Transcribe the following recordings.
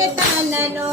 કીર્તનનો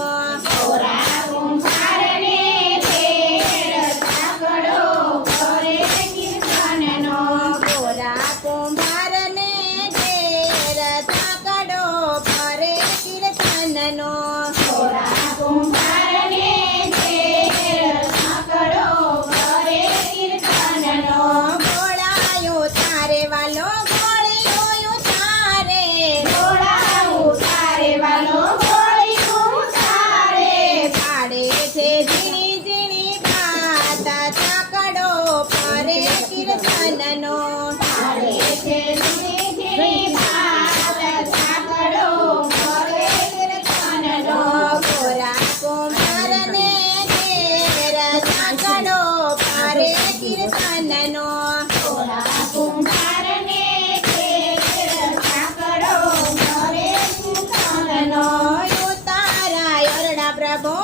ગોરા કુંભારને ઘેર સાંકળો કરે કીર્તનનો ગોરા કુંભારને ઘેર સાંકળો કરે કીર્તનનો ગોરા કુંભારને ઘેર સાંકળો કરે કીર્તનનો ગોળાયો તારે વાલો ગોળિયો તારે ગોળાઉં તારે વાલો ગોળિયું તારે પાડે છે ઝીણી ઝીણી વાત સાંકળો કરે કીર્તનનો પાડે છે ઝીણી ઝીણી વાત સાંકળો કરે કીર્તનનો ગોરા કુંભારને ઘેર સાંકળો કરે કીર્તનનો ગોરા કુંભારને ઘેર સાંકળો કરે કીર્તનનો તારા અરડા પ્રભુ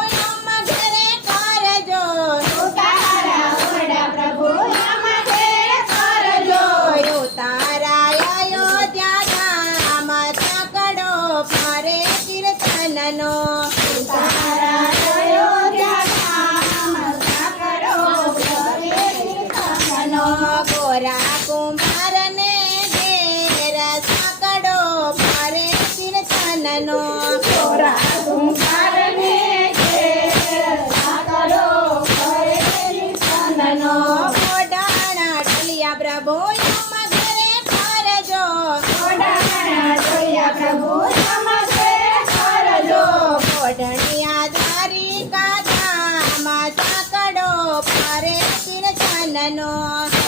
ઘરે કરજો તારા વરડા પ્રભુ આમાં ઘેર કરજો તારા અયોધ્યા ધામ સાંકળો કરે કીર્તનનો તારા અયોધ્યા ધામ સાંકળો કરે કીર્તનનો ગોરા કુંભારને ઘેર સાંકળો કરે કીર્તનનો ગોરા કુંભારને ઘેર સાંકળો કરે કીર્તનનો ઓડાણા ઢોલિયા પ્રભુ ઘરે કરજો ઓડાણા ઢોલિયા પ્રભુ આમાં ઘેર કરજો ઓઢણિયા દ્વારિકા ધામ સાંકળો કરે કીર્તનનો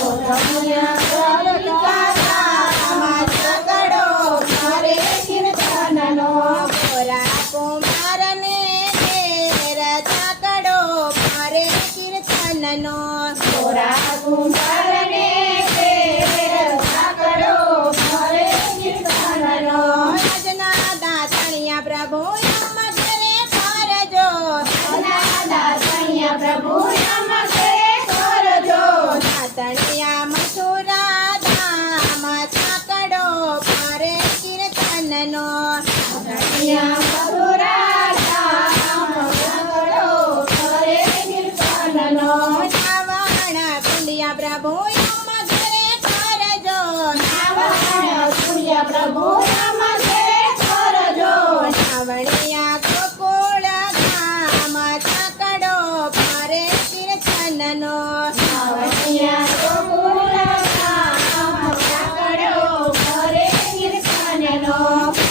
ઓઢણિયા દ્વારિકા ધામ સાંકળો કરે કીર્તનનો ગોરા કુંભારને ઘેર સાંકળો કરે કીર્તનનો ગોરા કુંભારને ઘેર સાંકળો કરે કીર્તનનો આજના દાસણિયા પ્રભુ ઘરે કરજો દાદા સૈયા પ્રભુ આમાં ઘેર કરજો દાસણિયા મથુરા ધામ સાંકળો કરે કીર્તનનો ઓઢણિયા મથુરા ધામ સાંકળો કરે કીર્તનનો શ્રાવણ કુંડિયા પ્રભુ ઘરે કરજો નાવાણ સૂર્ય પ્રભુ આમાં ઘેર કરજો શ્રાવણિયા ગોકુળ ધામ સાંકળો કરે કીર્તનનો નાવણિયા ગોકુળ ધામ સાંકળો કરે કીર્તનનો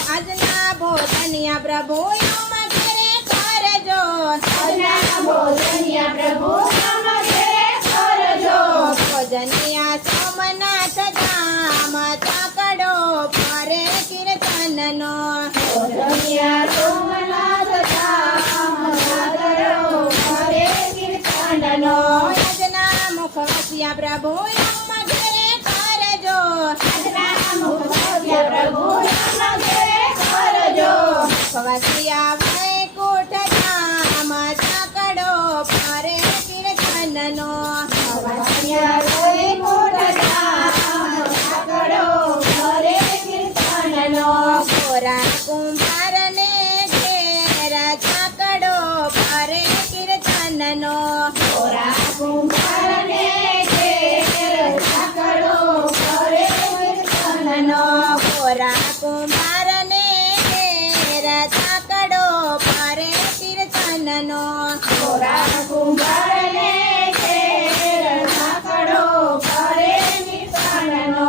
આજના ભોજનિયા પ્રભુ ઘરે કરજો આજના ભોજનિયા પ્રભુ આમાં ઘેર કરજો ભોજનિયા સોમનાથ ધામ સાંકળો કરે કીર્તનનો ભોજનિયા સોમનાથ ધામ સાંકળો કરે કીર્તનનો આજના મુખવાસિયા પ્રભુ ઘરે કરજો આજના મુખવાસિયા પ્રભુ આમાં ઘેર કરજો મુખવાસિયા વૈકુંઠ ધામ સાંકળો કરે કીર્તનનો વાસિયા વૈકુંઠ ધામ સાંકળો કરે કીર્તનનો ગોરા કુંભારને ઘેર સાંકળો કરે કીર્તનનો ગોરા કુંભારને ઘેર સાંકળો કરે કીર્તનનો ગોરા કુંભારને ઘેર સાંકળો કરે કીર્તનનો ગોરા કુંભારને ઘેર સાંકળો કરે કીર્તનનો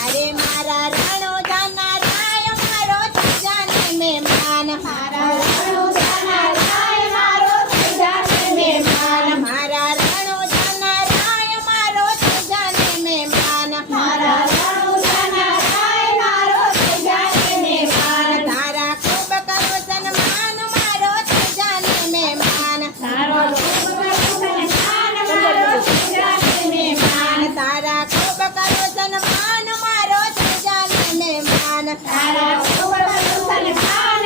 અરે મારા રણોજાના રાય મારો જાને મહેમાન મારા રણુજાના રાય મારો જાને મહેમાન મારા રણોજાના રાય મારો જાને મહેમાન મારા રણુજાના રાય મારો જાને મહેમાન તારા ખૂબ કરો સન્માન મારો જાને મહેમાન તારો ખૂબ સન્માન મારો જાને મહેમાન તારા ખૂબ કરો સન્માન મારો જાને મહેમાન તારા ખૂબ સન્માન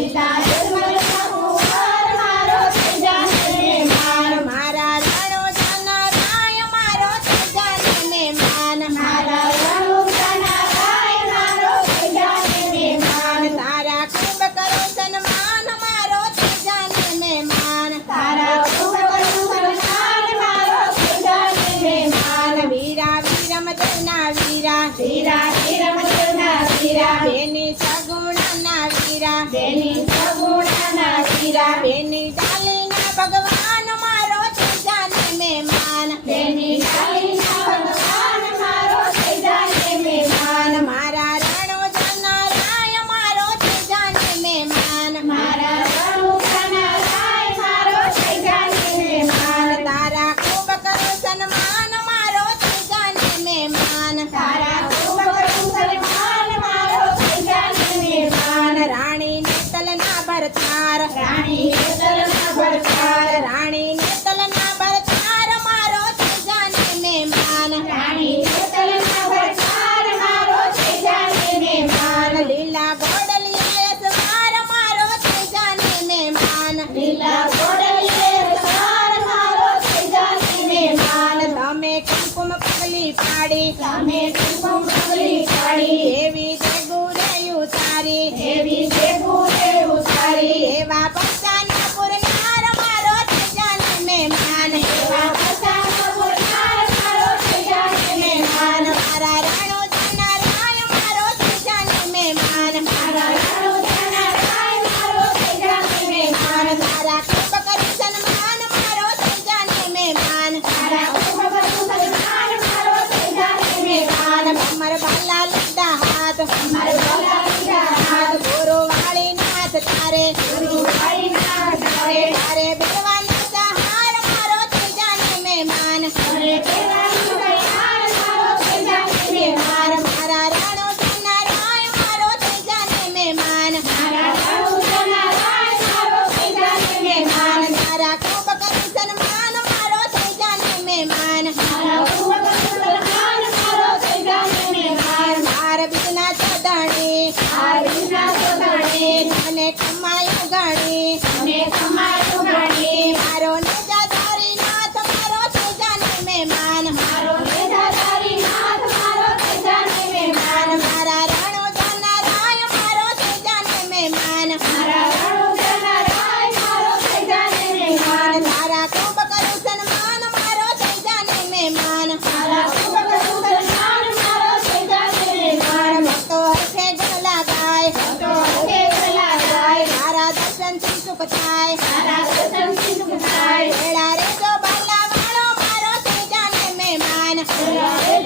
સીતા જન્મના કુંવર મારો થઈ જાને મહેમાન મારા રણોજાના રાય મારો થઈ જાને મહેમાન મારા રણુજાના રાય મારો થઈ જાને મહેમાન તારા ખૂબ કરો સન્માન મારો થઈ જાને મહેમાન તારા ખૂબ કરું સન્માન મારો થઈ જાને મહેમાન વીરા વીરમદેવના વીરા વીરા વીરમદેવના વીરા બેની સગુણના વીરા બેની સગુણાના વીરા બેની ડાલીના ભગવાન મારો થઈ જાને મહેમાન બેની ડાલીના ભગવાન મારો થઈ જાને મહેમાન મારા રણોજાના રાય મારો થઈ જાને મહેમાન મારા રણુજાના રાય મારો થઈ જાને મહેમાન તારા ખૂબ કરો સન્માન મારો થઈ જાને મહેમાન તારા ખૂબ કરું સન્માન મારો થઈ જાને મહેમાન રાણી નેતલના ભરતાર રાણી હેતલના ભરતાર રાણી નેતલના ભરતાર મારો થઈ જાને મહેમાન રાણી હેતલના ભરતાર મારો થઈ જાને મહેમાન લીલા ગોડલિયા સવાર મારો થઈ જાને મહેમાન લીલા ગોળીએ સવાર મારો થઈ જાને મહેમાન તમે કુમકુમ પગલી પાડી તમે કુમકુમ પગલી પાડી એવી જગુરે ઉતારી એવી જે ભૂલે ઉતારી એવા પચાના પુરનાર મારો થઈ જાને મહેમાન એવા પસાનો પુરનાર મારો થઈ જાને મહેમાન મારા રણોજાના રાય મારો થઈ જાને મહેમાન મારા રણુજાના રાય મારો થઈ જાને મહેમાન તારા ખૂબ કરી સન્માન મારો થઈ જાને મહેમાન તારા ખૂબ કરું સન્માન મારો થઈ જાને મહેમાન કમર બાલા લીધા હાથ મારે બોલા લીધા હાથ ગોરો વાળી નાથ તારે ગુરુવાળીના ધારે તારે બેવાના સહાર મારો થઈ જાને મહેમાન અરે કેવાનું કૈયાર મારો થઈ જાને મહેમાન મારા રણોજાના રાય મારો થઈ જાને મહેમાન મારા રણુજાના રાય મારો થઈ જાને મહેમાન તારા ખૂબ કરી સન્માન મારો થઈ જાને મહેમાન મારા ખૂબ કરું સન્માન મારો થઈ જાને મહેમાન માર બીજના ચદણી આ વિના સોદાણે અને કમાયું ગણી અને કમાયું ગાડી મારો નેજાધારી નાથ મારો થઈ જાને મહેમાન મારો નિજાધારી નાથ મારો થઈ જાને મહેમાન મારા રણોજાના રાય મારો થઈ જાને મહેમાન મારા રણુજાના રાય મારો થઈ જાને મહેમાન તારા ખૂબ કરું સન્માન મારો થઈ જાને મહેમાન મારા ખૂબ કરું સન્માન મારો થઈ જાને મહેમાન ભક્તો હરખે ગુણ લગાય તો હે ગલા ગાય મારા દર્શનથી સુખ થાય મારા દર્શનથી સુખ થાય વેળા રે જો બાલા વાળો મારો થઈ જાને મહેમાન રે